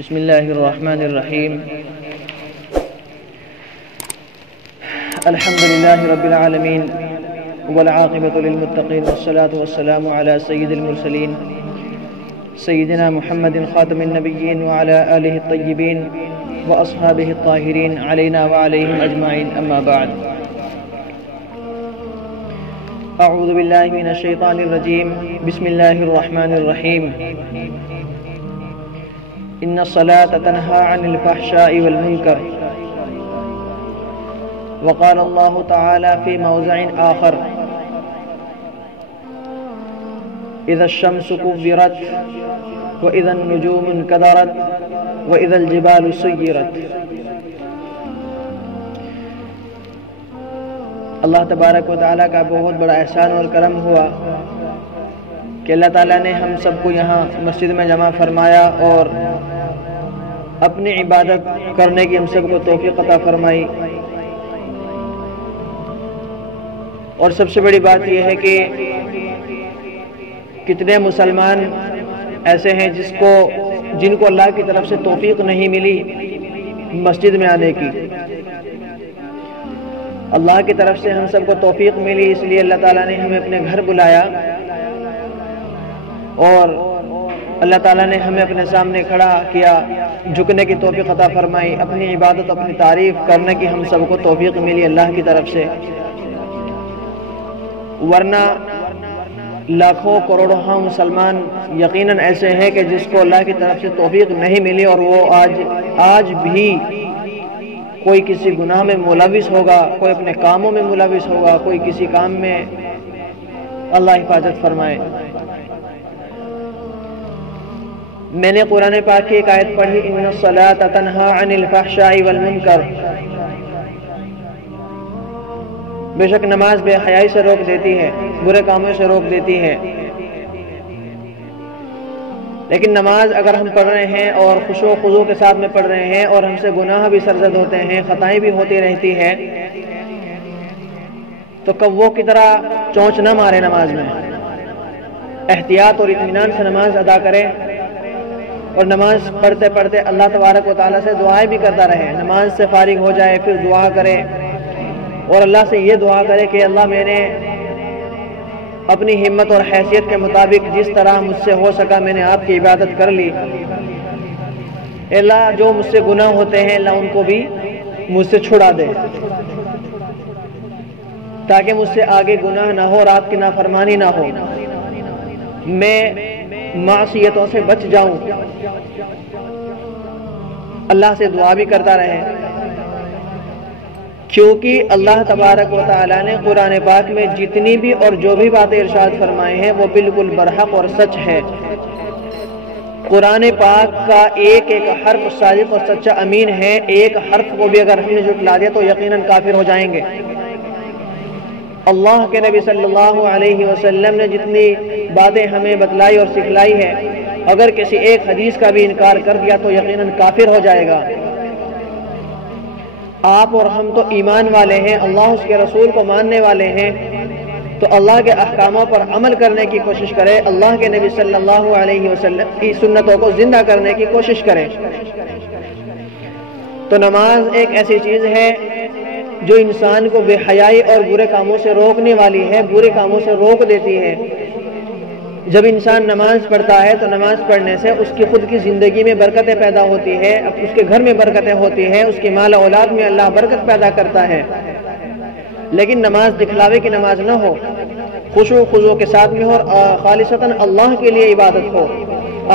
بسم الله الرحمن الرحيم. الحمد لله رب العالمين والعاقبة للمتقين والصلاة والسلام على سيد المرسلين سيدنا محمد خاتم النبيين وعلى آله الطيبين وأصحابه الطاهرين علينا وعليهم أجمعين. أما بعد، أعوذ بالله من الشيطان الرجيم. بسم الله الرحمن الرحيم. إن الصلاة تنهى عن الفحشاء والمنكر. وقال الله تعالى في موضع آخر: إذا الشمس كورت وإذا النجوم انكدرت وإذا الجبال سيرت. اللہ تبارک و تعالیٰ کا بہت بڑا احسان اور کرم ہوا کہ اللہ تعالیٰ نے ہم سب کو یہاں مسجد میں جمع فرمایا اور اپنی عبادت کرنے کی ہم سب کو توفیق عطا فرمائی. اور سب سے بڑی بات یہ ہے کہ کتنے مسلمان ایسے ہیں جن کو اللہ کی طرف سے توفیق نہیں ملی مسجد میں آنے کی. اللہ کی طرف سے ہم سب کو توفیق ملی، اس لیے اللہ تعالیٰ نے ہمیں اپنے گھر بلایا اور اللہ تعالیٰ نے ہمیں اپنے سامنے کھڑا کیا، جھکنے کی توفیق عطا فرمائی، اپنی عبادت اپنی تعریف کرنے کی ہم سب کو توفیق ملی اللہ کی طرف سے. ورنہ لاکھوں کروڑوں مسلمان یقیناً ایسے ہیں کہ جس کو اللہ کی طرف سے توفیق نہیں ملی اور وہ آج بھی کوئی کسی گناہ میں ملوث ہوگا، کوئی اپنے کاموں میں ملوث ہوگا، کوئی کسی کام میں. اللہ حفاظت فرمائے. میں نے قرآن پاک کی ایک آیت پڑھی: ان الصلاۃ تنہی عن الفحشاء والمنکر. بے شک نماز بے حیائی سے روک دیتی ہے، برے کاموں سے روک دیتی ہے. لیکن نماز اگر ہم پڑھ رہے ہیں اور خشوع و خضوع کے ساتھ میں پڑھ رہے ہیں اور ہم سے گناہ بھی سرزد ہوتے ہیں، خطائیں بھی ہوتی رہتی ہیں، تو کوّوں کی طرح چونچ نہ مارے نماز میں. احتیاط اور اطمینان سے نماز ادا کریں اور نماز پڑھتے پڑھتے اللہ تبارک و تعالیٰ سے دعائیں بھی کرتا رہے. نماز سے فارغ ہو جائے پھر دعا کرے اور اللہ سے یہ دعا کرے کہ اللہ میں نے اپنی ہمت اور حیثیت کے مطابق جس طرح مجھ سے ہو سکا میں نے آپ کی عبادت کر لی. اللہ جو مجھ سے گناہ ہوتے ہیں اللہ ان کو بھی مجھ سے چھڑا دے تاکہ مجھ سے آگے گناہ نہ ہو اور آپ کی نافرمانی نہ ہو، میں معصیتوں سے بچ جاؤں. اللہ سے دعا بھی کرتا رہے، کیونکہ اللہ تبارک و تعالیٰ نے قرآن پاک میں جتنی بھی اور جو بھی باتیں ارشاد فرمائے ہیں وہ بالکل برحق اور سچ ہے. قرآن پاک کا ایک ایک حرف صادق اور سچا امین ہے. ایک حرف کو بھی اگر ہم نے جھٹلا دیا تو یقیناً کافر ہو جائیں گے. اللہ کے نبی صلی اللہ علیہ وسلم نے جتنی باتیں ہمیں بتلائی اور سکھلائی ہے، اگر کسی ایک حدیث کا بھی انکار کر دیا تو یقیناً کافر ہو جائے گا. آپ اور ہم تو ایمان والے ہیں، اللہ اس کے رسول کو ماننے والے ہیں، تو اللہ کے احکاموں پر عمل کرنے کی کوشش کریں، اللہ کے نبی صلی اللہ علیہ وسلم کی سنتوں کو زندہ کرنے کی کوشش کریں. تو نماز ایک ایسی چیز ہے جو انسان کو بے حیائی اور برے کاموں سے روکنے والی ہے، برے کاموں سے روک دیتی ہے. جب انسان نماز پڑھتا ہے تو نماز پڑھنے سے اس کی خود کی زندگی میں برکتیں پیدا ہوتی ہے، اس کے گھر میں برکتیں ہوتی ہیں، اس کی مال اولاد میں اللہ برکت پیدا کرتا ہے. لیکن نماز دکھلاوے کی نماز نہ ہو، خشوع و خضوع کے ساتھ میں ہو اور خالصتاً اللہ کے لیے عبادت ہو.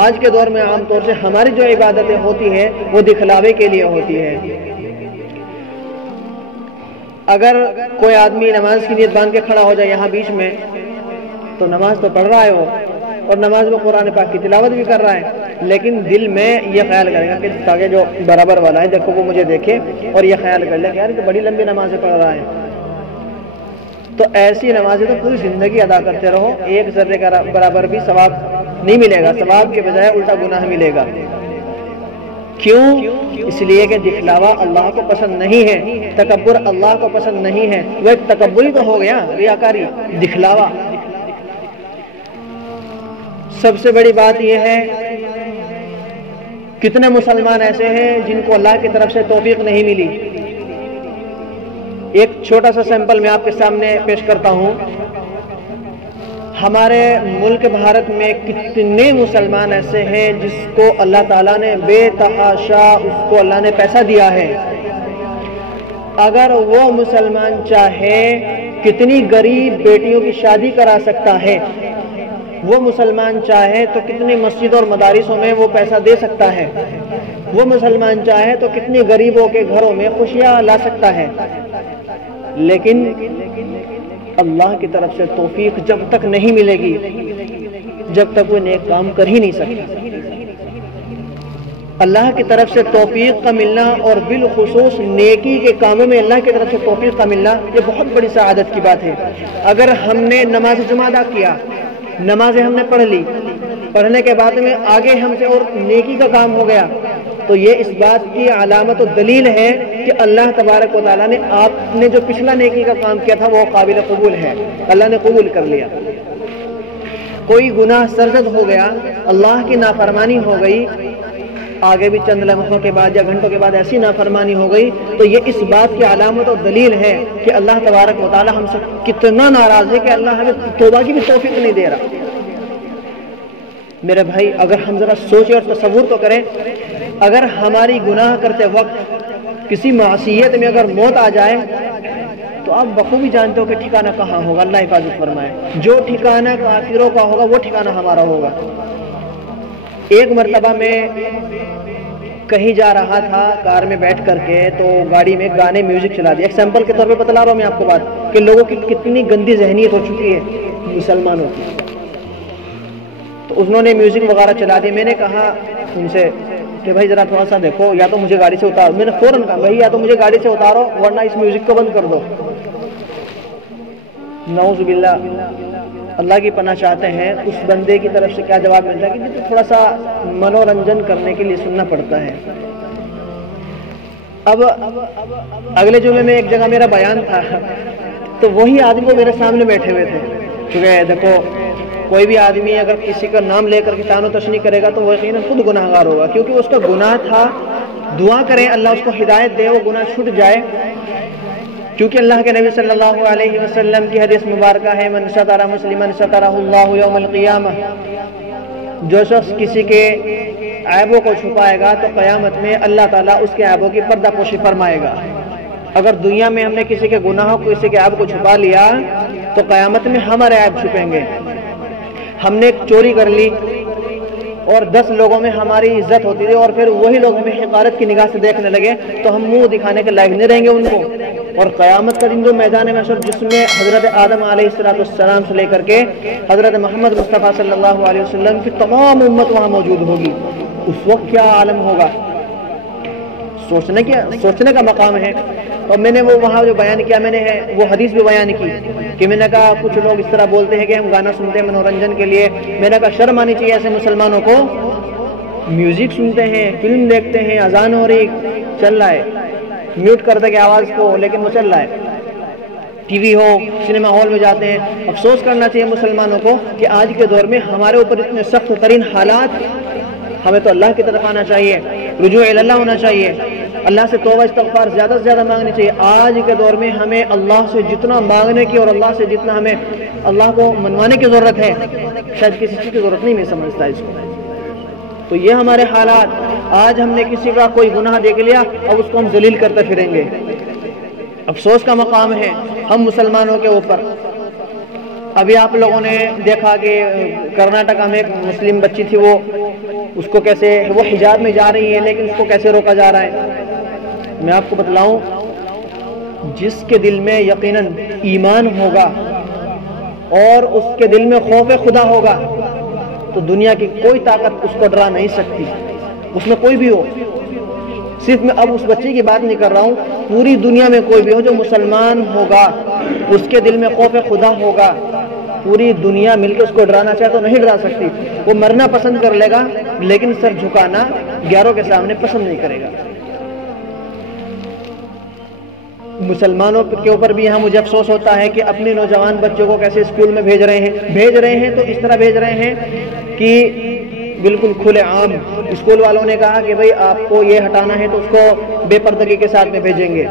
آج کے دور میں عام طور سے ہماری جو عبادتیں ہوتی ہیں وہ دکھلاوے کے لیے ہوتی ہے. اگر کوئی آدمی نماز کی نیت باندھ کے کھڑا ہو جائے یہاں بیچ میں تو نماز تو پڑھ رہا ہے وہ، اور نماز میں قرآن پاک کی تلاوت بھی کر رہا ہے، لیکن دل میں یہ خیال کرے گا کہ تاکہ جو برابر والا ہے دیکھو وہ مجھے دیکھے اور یہ خیال کر لے کہ یار یہ تو بڑی لمبی نمازیں پڑھ رہا ہے. تو ایسی نمازیں تو پوری زندگی ادا کرتے رہو، ایک ذرے کا برابر بھی ثواب نہیں ملے گا، ثواب کے بجائے الٹا گناہ ملے گا. کیوں؟ اس لیے کہ دکھلاوا اللہ کو پسند نہیں ہے، تکبر اللہ کو پسند نہیں ہے. وہ ایک تکبری تو ہو گیا، ریاکاری، دکھلاوا. سب سے بڑی بات یہ ہے کتنے مسلمان ایسے ہیں جن کو اللہ کی طرف سے توفیق نہیں ملی. ایک چھوٹا سا سیمپل میں آپ کے سامنے پیش کرتا ہوں. ہمارے ملک بھارت میں کتنے مسلمان ایسے ہیں جس کو اللہ تعالیٰ نے بے تحاشا اس کو اللہ نے پیسہ دیا ہے. اگر وہ مسلمان چاہے کتنی غریب بیٹیوں کی شادی کرا سکتا ہے. وہ مسلمان چاہے تو کتنی مسجدوں اور مدارسوں میں وہ پیسہ دے سکتا ہے. وہ مسلمان چاہے تو کتنی غریبوں کے گھروں میں خوشیاں لا سکتا ہے. لیکن اللہ کی طرف سے توفیق جب تک نہیں ملے گی جب تک وہ نیک کام کر ہی نہیں سکتا. اللہ کی طرف سے توفیق کا ملنا اور بالخصوص نیکی کے کاموں میں اللہ کی طرف سے توفیق کا ملنا یہ بہت بڑی سعادت کی بات ہے. اگر ہم نے نماز جمعہ ادا کیا, نمازیں ہم نے پڑھ لی, پڑھنے کے بعد میں آگے ہم سے اور نیکی کا کام ہو گیا تو یہ اس بات کی علامت و دلیل ہے کہ اللہ تبارک و تعالیٰ نے آپ نے جو پچھلا نیکی کا کام کیا تھا وہ قابل قبول ہے, اللہ نے قبول کر لیا. کوئی گناہ سرزد ہو گیا, اللہ کی نافرمانی ہو گئی, آگے بھی چند لمحوں کے بعد یا گھنٹوں کے بعد ایسی نافرمانی ہو گئی تو یہ اس بات کی علامت و دلیل ہے کہ اللہ تبارک و تعالیٰ ہم سے کتنا ناراض ہے کہ اللہ ہمیں توبہ کی بھی توفیق نہیں دے رہا. میرے بھائی, اگر ہم ذرا سوچیں اور تصور تو کریں, اگر ہماری گناہ کرتے وقت کسی معصیت میں اگر موت آ جائے تو آپ بخوبی جانتے ہو کہ ٹھکانہ کہاں ہوگا. اللہ حفاظت فرمائے. جو ٹھکانہ کافروں کا ہوگا وہ ٹھکانہ ہمارا ہوگا. ایک مرتبہ میں کہیں جا رہا تھا کار میں بیٹھ کر کے, تو گاڑی میں گانے میوزک چلا دیا. ایک سیمپل کے طور پہ بتلا رہا ہوں میں آپ کو بات کہ لوگوں کی کتنی گندی ذہنیت ہو چکی ہے مسلمانوں کی. تو انہوں نے میوزک وغیرہ چلا دیا. میں نے کہا ان سے کہ بھائی ذرا تھوڑا سا دیکھو, یا تو مجھے گاڑی سے اتارو. میں نے فوراً کہا بھائی یا تو مجھے گاڑی سے اتارو ورنہ اس میوزک کو بند کر دو. نعوذ باللہ, اللہ کی پناہ چاہتے ہیں. اس بندے کی طرف سے کیا جواب ملتا ہے کہ تھوڑا سا منورنجن کرنے کے لیے سننا پڑتا ہے. اب اگلے جمعے میں ایک جگہ میرا بیان تھا تو وہی آدمی وہ میرے سامنے بیٹھے ہوئے تھے. کیونکہ دیکھو کوئی بھی آدمی اگر کسی کا نام لے کر کے تان و تشنیع کرے گا تو وہ یقیناً خود گناہ گار ہوگا, کیونکہ اس کا گناہ تھا. دعا کریں اللہ اس کو ہدایت دے, وہ گناہ چھوٹ جائے. کیونکہ اللہ کے نبی صلی اللہ علیہ وسلم کی حدیث مبارکہ ہے, من ستر مسلما سترہ اللہ یوم القیامہ, جو شخص کسی کے عیبوں کو چھپائے گا تو قیامت میں اللہ تعالیٰ اس کے عیبوں کی پردہ پوشی فرمائے گا. اگر دنیا میں ہم نے کسی کے گناہوں کو, کسی کے عیب کو چھپا لیا تو قیامت میں ہمارے عیب چھپیں گے. ہم نے چوری کر لی اور 10 لوگوں میں ہماری عزت ہوتی تھی اور پھر وہی لوگ ہمیں حقارت کی نگاہ سے دیکھنے لگے تو ہم منہ دکھانے کے لائق نہیں رہیں گے ان کو. اور قیامت کا دن جو میدان محشر جس میں حضرت آدم علیہ السلام سے لے کر کے حضرت محمد مصطفیٰ صلی اللہ علیہ وسلم کی تمام امت وہاں موجود ہوگی, اس وقت کیا عالم ہوگا, سوچنے کا مقام ہے. اور میں نے وہ وہاں جو بیان کیا, میں نے وہ حدیث بھی بیان کی کہ میں نے کہا کچھ لوگ اس طرح بولتے ہیں کہ ہم گانا سنتے ہیں منورنجن کے لیے. میں نے کہا شرم آنی چاہیے ایسے مسلمانوں کو. میوزک سنتے ہیں, فلم دیکھتے ہیں, اذان ہو رہی چل رہا ہے, میوٹ کر دے کے آواز کو لیکن وہ چل رہا ہے, ٹی وی ہو, سنیما ہال میں جاتے ہیں. افسوس کرنا چاہیے مسلمانوں کو کہ آج کے دور میں ہمارے اوپر اتنے سخت ترین حالات. ہمیں تو اللہ کی طرف آنا چاہیے, رجوع اللہ ہونا چاہیے, اللہ سے توبہ استغفار زیادہ سے زیادہ مانگنی چاہیے. آج کے دور میں ہمیں اللہ سے جتنا مانگنے کی اور اللہ سے جتنا ہمیں اللہ کو منوانے کی ضرورت ہے, شاید کسی چیز کی ضرورت نہیں, میں سمجھتا اس کو. تو یہ ہمارے حالات. آج ہم نے کسی کا کوئی گناہ دیکھ لیا اب اس کو ہم ذلیل کرتے پھریں گے. افسوس کا مقام ہے ہم مسلمانوں کے اوپر. ابھی آپ لوگوں نے دیکھا کہ کرناٹکا میں ایک مسلم بچی تھی, وہ اس کو کیسے, وہ حجاب میں جا رہی ہے لیکن اس کو کیسے روکا جا رہا ہے. میں آپ کو بتلاؤں, جس کے دل میں یقیناً ایمان ہوگا اور اس کے دل میں خوف خدا ہوگا تو دنیا کی کوئی طاقت اس کو ڈرا نہیں سکتی, اس میں کوئی بھی ہو. صرف میں اب اس بچی کی بات نہیں کر رہا ہوں, پوری دنیا میں کوئی بھی ہو جو مسلمان ہوگا, اس کے دل میں خوف خدا ہوگا, پوری دنیا مل کے اس کو ڈرانا چاہے تو نہیں ڈرا سکتی. وہ مرنا پسند کر لے گا لیکن سر جھکانا گیاروں کے سامنے پسند نہیں کرے گا. مسلمانوں کے اوپر بھی یہاں مجھے افسوس ہوتا ہے کہ اپنے نوجوان بچوں کو کیسے اسکول میں بھیج رہے ہیں تو اس طرح بھیج رہے ہیں کہ بالکل کھلے عام اسکول والوں نے کہا کہ بھئی آپ کو یہ ہٹانا ہے تو اس کو بے پردگی کے ساتھ میں بھیجیں گے۔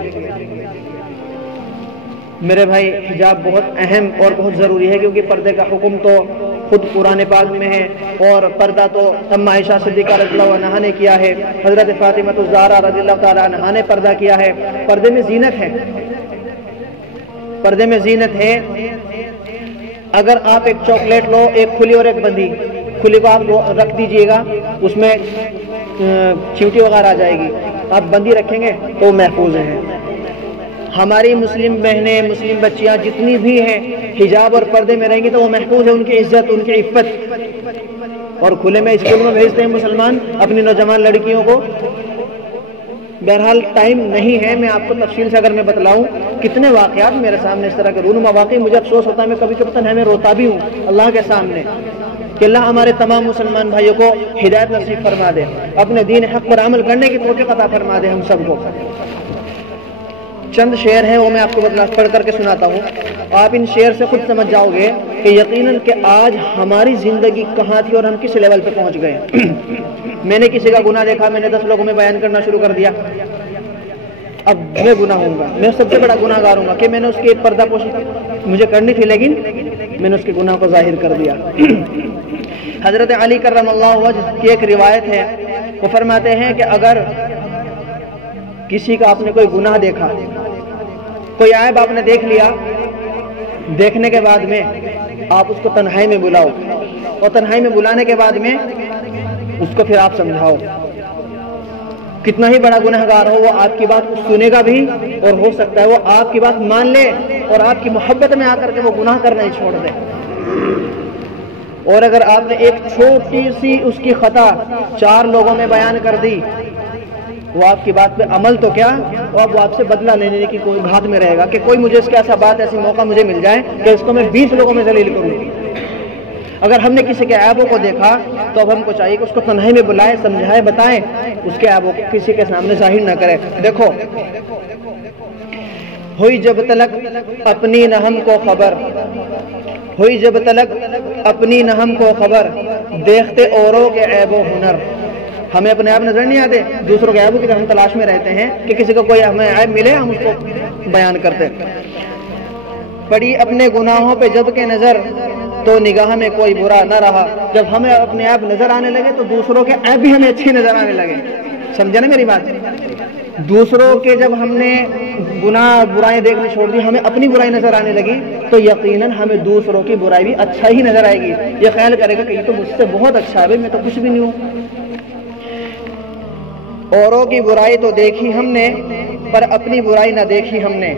میرے بھائی حجاب بہت اہم اور بہت ضروری ہے، کیونکہ پردے کا حکم تو خود قرآن پاک میں ہے، اور پردہ تو اماں عائشہ صدیقہ رضی اللہ عنہا نے کیا ہے، حضرت فاطمہ الزہرا رضی اللہ تعالی عنہا نے پردہ کیا ہے۔ پردے میں زینت ہے، پردے میں زینت ہے۔ اگر آپ ایک چاکلیٹ لو، ایک کھلی اور ایک بندی، کھلی کو آپ رکھ دیجئے گا، اس میں چیوٹی وغیرہ آ جائے گی، آپ بندی رکھیں گے تو محفوظ ہیں۔ ہماری مسلم بہنیں، مسلم بچیاں جتنی بھی ہیں حجاب اور پردے میں رہیں گی تو وہ محفوظ ہے، ان کی عزت، ان کی عفت۔ اور کھلے میں اسکول میں بھیجتے ہیں مسلمان اپنی نوجوان لڑکیوں کو۔ بہرحال ٹائم نہیں ہے، میں آپ کو تفصیل سے اگر میں بتلاؤں کتنے واقعات میرے سامنے اس طرح کے رونما واقعی مجھے افسوس ہوتا ہے، میں کبھی کبھی تنہا میں روتا بھی ہوں اللہ کے سامنے کہ اللہ ہمارے تمام مسلمان بھائیوں کو ہدایت نصیب فرما دے، اپنے دین حق پر عمل کرنے کی توفیق عطا فرما دے ہم سب کو۔ چند شعر ہیں وہ میں آپ کو پڑھ کر کے سناتا ہوں، آپ ان شعر سے خود سمجھ جاؤ گے کہ یقیناً کہ آج ہماری زندگی کہاں تھی اور ہم کس لیول پہ پہنچ گئے۔ میں نے کسی کا گناہ دیکھا، میں نے 10 لوگوں میں بیان کرنا شروع کر دیا، اب میں گناہ ہوں گا، میں سب سے بڑا گناہ گار ہوں گا کہ میں نے اس کی پردہ پوشی مجھے کرنی تھی لیکن میں نے اس کے گناہ کو ظاہر کر دیا۔ حضرت علی کرم اللہ وجہ کی ایک روایت ہے، وہ فرماتے ہیں کہ اگر کسی کا آپ نے کوئی گناہ دیکھا، کوئی عیب آپ نے دیکھ لیا، دیکھنے کے بعد میں آپ اس کو تنہائی میں بلاؤ، اور تنہائی میں بلانے کے بعد میں اس کو پھر آپ سمجھاؤ۔ کتنا ہی بڑا گناہ گار ہو وہ آپ کی بات سنے گا بھی، اور ہو سکتا ہے وہ آپ کی بات مان لے اور آپ کی محبت میں آ کر کے وہ گناہ کرنا ہی چھوڑ دے۔ اور اگر آپ نے ایک چھوٹی سی اس کی خطا 4 لوگوں میں بیان کر دی، وہ آپ کی بات پہ عمل تو کیا، وہ اب وہ آپ سے بدلہ لینے کی کوئی بات میں رہے گا کہ کوئی مجھے اس کا ایسا بات، ایسی موقع مجھے مل جائے کہ اس کو میں 20 لوگوں میں ذلیل کروں۔ اگر ہم نے کسی کے عیبوں کو دیکھا تو اب ہم کو چاہیے کہ اس کو تنہائی میں بلائے، سمجھائے، بتائیں، اس کے عیبوں کو کسی کے سامنے ظاہر نہ کرے۔ دیکھو، ہوئی جب تلک اپنی نہ ہم کو خبر، ہوئی جب تلک اپنی نہ ہم کو خبر، دیکھتے اوروں کے عیب و ہنر۔ ہمیں اپنے عیب نظر نہیں آتے، دوسروں کے عیبوں کی ہم تلاش میں رہتے ہیں کہ کسی کو کوئی ہمیں عیب ملے ہم اس کو بیان کرتے۔ پڑی اپنے گناہوں پہ جب کہ نظر، تو نگاہ میں کوئی برا نہ رہا۔ جب ہمیں اپنے عیب نظر آنے لگے تو دوسروں کے عیب بھی ہمیں اچھے نظر آنے لگے۔ سمجھے نا میری بات؟ دوسروں کے جب ہم نے گناہ برائیں دیکھنے چھوڑ دی، ہمیں اپنی برائی نظر آنے لگی تو یقیناً ہمیں دوسروں کی برائی بھی اچھا ہی نظر آئے گی۔ یہ خیال کرے گا کہ یہ تو مجھ سے بہت اچھا ہے، میں تو کچھ بھی نہیں ہوں۔ اوروں کی برائی تو دیکھی ہم نے، پر اپنی برائی نہ دیکھی ہم نے۔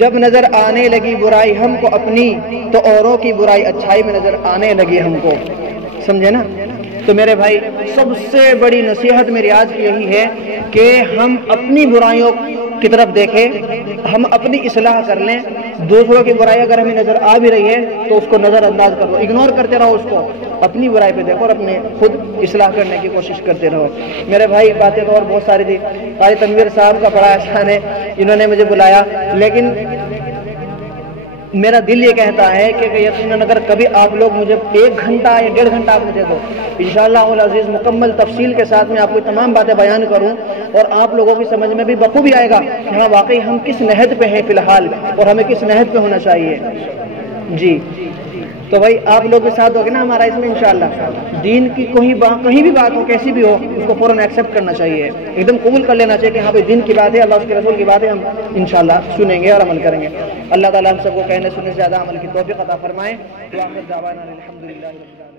جب نظر آنے لگی برائی ہم کو اپنی، تو اوروں کی برائی اچھائی میں نظر آنے لگی ہم کو۔ سمجھے نا؟ تو میرے بھائی سب سے بڑی نصیحت میری آج کی یہی ہے کہ ہم اپنی برائیوں کی طرف دیکھیں، ہم اپنی اصلاح کر لیں۔ دوسروں کی برائی اگر ہمیں نظر آ بھی رہی ہے تو اس کو نظر انداز کرو، اگنور کرتے رہو اس کو، اپنی برائی پہ دیکھو اور اپنے خود اصلاح کرنے کی کوشش کرتے رہو۔ میرے بھائی باتیں تو اور بہت ساری تھی، قاری تنویر صاحب کا بڑا احسان ہے، انہوں نے مجھے بلایا، لیکن میرا دل یہ کہتا ہے کہ یقیناً اگر کبھی آپ لوگ مجھے 1 گھنٹہ یا 1.5 گھنٹہ آپ مجھے دو، انشاءاللہ العزیز مکمل تفصیل کے ساتھ میں آپ کو تمام باتیں بیان کروں، اور آپ لوگوں کی سمجھ میں بھی بخوبی آئے گا کہ ہاں واقعی ہم کس نہج پہ ہیں فی الحال اور ہمیں کس نہج پہ ہونا چاہیے۔ جی تو بھائی آپ لوگ کے ساتھ ہوگے نا ہمارا اس میں انشاءاللہ۔ دین کی کہیں بھی بات ہو، کیسی بھی ہو، اس کو فوراً ایکسیپٹ کرنا چاہیے، ایک دم قبول کر لینا چاہیے کہ ہاں بھائی دین کی بات ہے، اللہ اس کے رسول کی بات ہے، ہم انشاءاللہ سنیں گے اور عمل کریں گے۔ اللہ تعالیٰ ہم سب کو کہنے سننے سے زیادہ عمل کی توفیق عطا فرمائے۔ وآخر دعوانا الحمدللہ رب العالمین۔